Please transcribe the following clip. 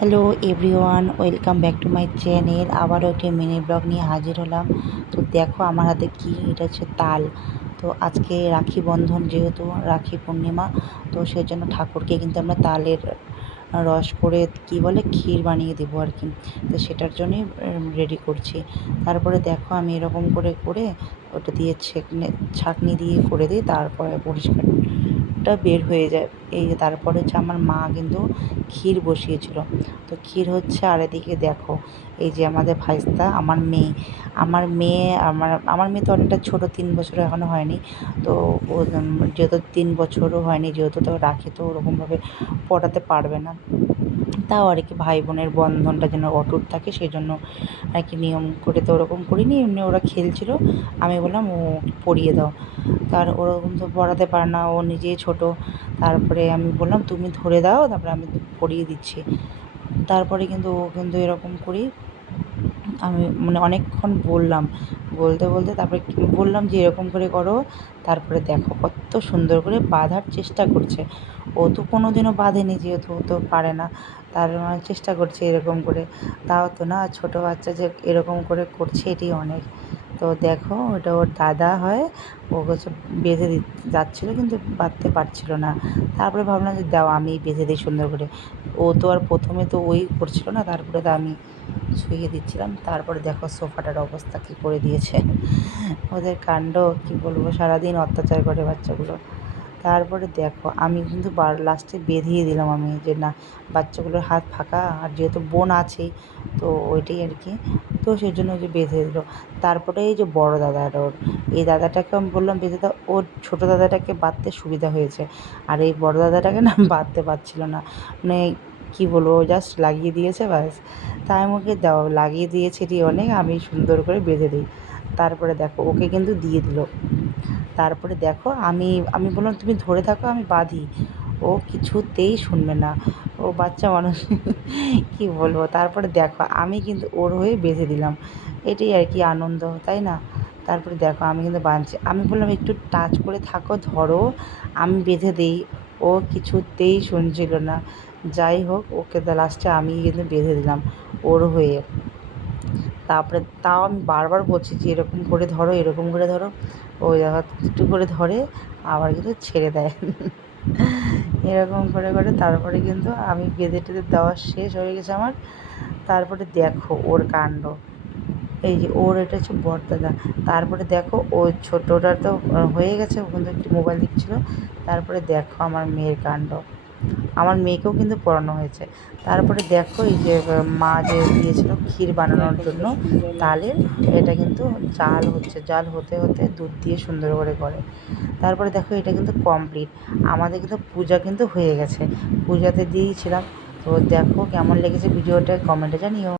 Hello everyone, welcome back to my channel. আবারও একটি mini blog নিয়ে হাজির হলাম। তো দেখো আমার হাতে কি, এটা হচ্ছে তাল। তো আজকে রাখি বন্ধন, যেহেতু রাখি পূর্ণিমা, তো সেই জন্য ঠাকুরকে কিন্তু আমরা তালের রস করে কি বলে ক্ষীর বানিয়ে দেবো আর কি। তো সেটার জন্যই রেডি করছি। তারপরে দেখো আমি এরকম করে করে ওটা দিয়ে ছাঁকনি দিয়ে করে দিই, তারপরে পরিষ্কারটা বের হয়ে যায়। এই যে তারপরে হচ্ছে আমার মা কিন্তু ক্ষীর বসিয়েছিল। তো ক্ষীর হচ্ছে, আর এদিকে দেখো এই যে আমাদের ভাইস্তা, আমার মেয়ে তো অনেকটা ছোটো, 3 বছর এখনও হয়নি। তো ও যেহেতু 3 বছরও হয়নি, যেহেতু তো রাখি তো ওরকমভাবে পড়াতে পারবে না, তাও আর কি ভাই বোনের বন্ধনটা যেন অটুট থাকে সেই জন্য আর কি নিয়ম করে তো ওরকম করিনি। এমনি ওরা খেলছিল, আমি বললাম ও পরিয়ে দাও। তার ওরকম তো পড়াতে পারে না, ও নিজেই ছোট। তারপরে আমি বললাম তুমি ধরে দাও, তারপরে আমি পরিয়ে দিচ্ছি। তারপরে কিন্তু ও কিন্তু এরকম করি, আমি মানে অনেকক্ষণ বললাম, বলতে বলতে তারপরে বললাম যে এরকম করে করো। তারপরে দেখো কত সুন্দর করে বাঁধার চেষ্টা করছে। ও তো কোনো দিনও বাঁধেনি, যেহেতু ও তো পারে না, তার চেষ্টা করছে এরকম করে। তাও তো না, ছোটো বাচ্চা যে এরকম করে করছে এটি অনেক। তো দেখো ওটা ওর দাদা হয়, ও হচ্ছে বেঁধে যাচ্ছিলো কিন্তু বাঁধতে পারছিল না। তারপরে ভাবলাম যে দাও আমি বেঁধে দিই সুন্দর করে। ও তো আর প্রথমে তো ওই করছিল না, তারপরে তো আমি শুইয়ে দিচ্ছিলাম। তারপরে দেখো সোফাটার অবস্থা কী করে দিয়েছে। ওদের কাণ্ড কী বলবো, সারাদিন অত্যাচার করে বাচ্চাগুলো। তারপরে দেখো আমি কিন্তু লাস্টে বেঁধেই দিলাম, আমি যে না, বাচ্চাগুলোর হাত ফাঁকা, আর যেহেতু বোন আছেই, তো ওইটাই আর কি। তো সেই জন্য ওই যে বেঁধে দিল। তারপরে এই যে বড় দাদাটা, ওর এই দাদাটাকে আমি বললাম বেঁধে দাও, ওর ছোটো দাদাটাকে বাঁধতে সুবিধা হয়েছে, আর এই বড় দাদাটাকে না বাঁধতে পারছিল না। মানে কী বলবো, জাস্ট লাগিয়ে দিয়েছে ব্যাস। তাই আমাকে দাও, লাগিয়ে দিয়েছে এটি অনেক, আমি সুন্দর করে বেঁধে দিই। তারপরে দেখো ওকে কিন্তু দিয়ে দিল। তারপরে দেখো আমি আমি বললাম তুমি ধরে থাকো, আমি বাঁধি। ও কিছুতেই শুনবে না, ও বাচ্চা মানুষ। কী বলবো। তারপরে দেখো আমি কিন্তু ওর হয়ে বেঁধে দিলাম, এটাই আর কি আনন্দ, তাই না? তারপরে দেখো আমি কিন্তু বাঁধছি, আমি বললাম একটু টাচ করে থাকো, ধরো, আমি বেঁধে দিই। ও কিছুতেই শুনছিল না। যাই হোক, ওকে তো লাস্টে আমি কিন্তু বেঁধে দিলাম ওর হয়ে। তারপরে তাও আমি বারবার বলছি যে এরকম করে ধরো, এরকম করে ধরো। ওই দেখো একটু করে ধরে আবার কিন্তু ছেড়ে দেয়। এরকম করে করে তারপরে কিন্তু আমি বেঁধে টেঁধে দেওয়া শেষ হয়ে গেছে আমার। তারপরে দেখো ওর কাণ্ড, এই যে ওর এটা হচ্ছে বড়দাদা। তারপরে দেখো ও ছোটোটা তো হয়ে গেছে, ও কিন্তু একটু মোবাইল দিচ্ছিলো। তারপরে দেখো আমার মেয়ের কাণ্ড, আমার মেয়েকেও কিন্তু পড়ানো হয়েছে। তারপরে দেখো এই যে মা যে দিয়েছিল ক্ষীর বানানোর জন্য তালের, এটা কিন্তু জাল হচ্ছে, জাল হতে হতে দুধ দিয়ে সুন্দর করে করে। তারপরে দেখো এটা কিন্তু কমপ্লিট, আমাদের কিন্তু পূজা কিন্তু হয়ে গেছে, পূজাতে দিয়েছিলাম। তো দেখো কেমন লেগেছে ভিডিওটা, কমেন্টে জানিও।